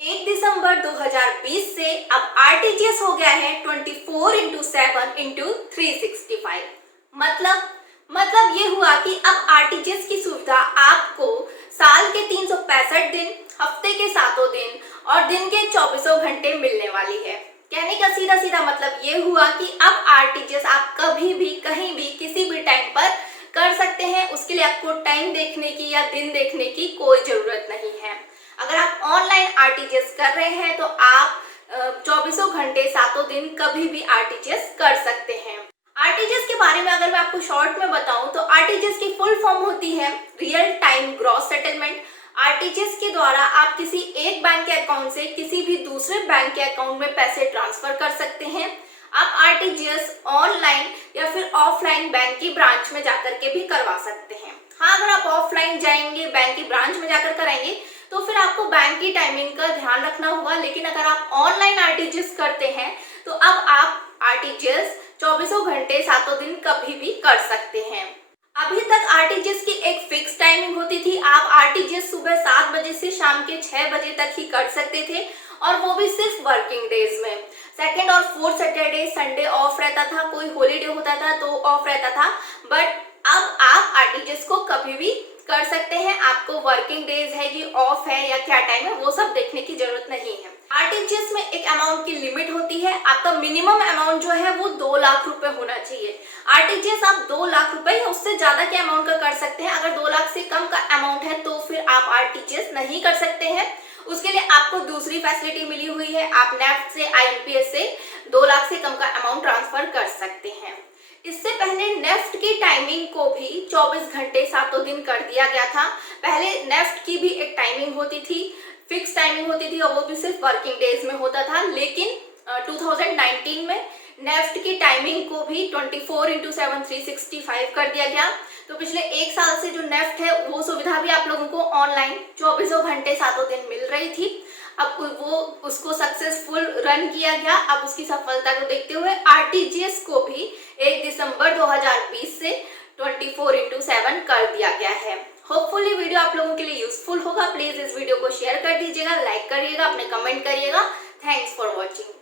1 दिसंबर 2020 से अब आरटीजीएस हो गया है 24x7x365। मतलब ये हुआ कि अब आरटीजीएस की सुविधा आपको साल के 365 दिन, हफ्ते के 7 दिन और दिन के 24 घंटे मिलने वाली है। कहने का सीधा सीधा मतलब ये हुआ कि अब आरटीजीएस आप कभी भी, कहीं भी, किसी भी टाइम पर कर सकते हैं। उसके लिए आपको टाइम देखने की या दिन देखने की कोई जरूरत नहीं है। अगर आप ऑनलाइन आरटीजीएस कर रहे हैं तो आप 24 घंटे 7 दिन कभी भी आरटीजीएस कर सकते हैं। आरटीजीएस के बारे में अगर मैं आपको शॉर्ट में बताऊं तो आरटीजीएस की फुल फॉर्म होती है real time gross settlement. RTGS के द्वारा आप किसी एक बैंक के अकाउंट से किसी भी दूसरे बैंक के अकाउंट में पैसे ट्रांसफर कर सकते हैं। आप आरटीजीएस ऑनलाइन या फिर ऑफलाइन बैंक की ब्रांच में जाकर के भी करवा सकते हैं। हाँ, अगर आप ऑफलाइन जाएंगे, बैंक की ब्रांच में जाकर कराएंगे तो फिर आपको बैंक की टाइमिंग का ध्यान रखना होगा। लेकिन अगर आप ऑनलाइन आरटीजीएस करते हैं तो अब आप आरटीजीएस 24 घंटे 7 दिन कभी भी कर सकते हैं। अभी तक आरटीजीएस की एक फिक्स टाइमिंग होती थी। आप आरटीजीएस सुबह 7 बजे से शाम के 6 बजे तक ही कर सकते थे और वो भी सिर्फ वर्किंग डेज में। सेकेंड और फोर्थ सैटरडे, संडे ऑफ रहता था, कोई हॉलीडे होता था तो ऑफ रहता था। बट अब आप आरटीजीएस को कभी भी कर सकते हैं। आपको वर्किंग डेज है कि ऑफ है या क्या टाइम है वो सब देखने की जरूरत नहीं है। आरटीजीएस में एक अमाउंट की लिमिट होती है। आपका मिनिमम अमाउंट जो है वो 2 लाख रुपए होना चाहिए। आरटीजीएस आप 2 लाख रुपए या उससे ज्यादा के अमाउंट का कर सकते हैं। अगर 2 लाख से कम का अमाउंट है तो फिर आप आरटीजीएस नहीं कर सकते हैं। उसके लिए आपको दूसरी फैसिलिटी मिली हुई है। आप नेफ्ट से, आईएमपीएस से 2 लाख से कम का अमाउंट ट्रांसफर कर सकते हैं। इससे पहले नेफ्ट की टाइमिंग को भी 24 घंटे 7 दिन कर दिया गया था। पहले नेफ्ट की भी एक टाइमिंग होती थी, फिक्स टाइमिंग होती थी और वो भी सिर्फ वर्किंग डेज में होता था। लेकिन 2019 में नेफ्ट की टाइमिंग को भी 24x7 365 कर दिया गया। तो पिछले 1 साल से जो नेफ्ट है वो सुविधा भी आप लोगों को ऑनलाइन 24 घंटे 7 दिन मिल रही थी। अब वो उसको सक्सेसफुल रन किया गया। अब उसकी सफलता को देखते हुए आरटीजीएस को भी 1 दिसंबर 2020 से 24x7 कर दिया गया है। होपफुली वीडियो आप लोगों के लिए यूजफुल होगा। प्लीज इस वीडियो को शेयर कर दीजिएगा, लाइक करिएगा, अपने कमेंट करिएगा। Thanks for watching.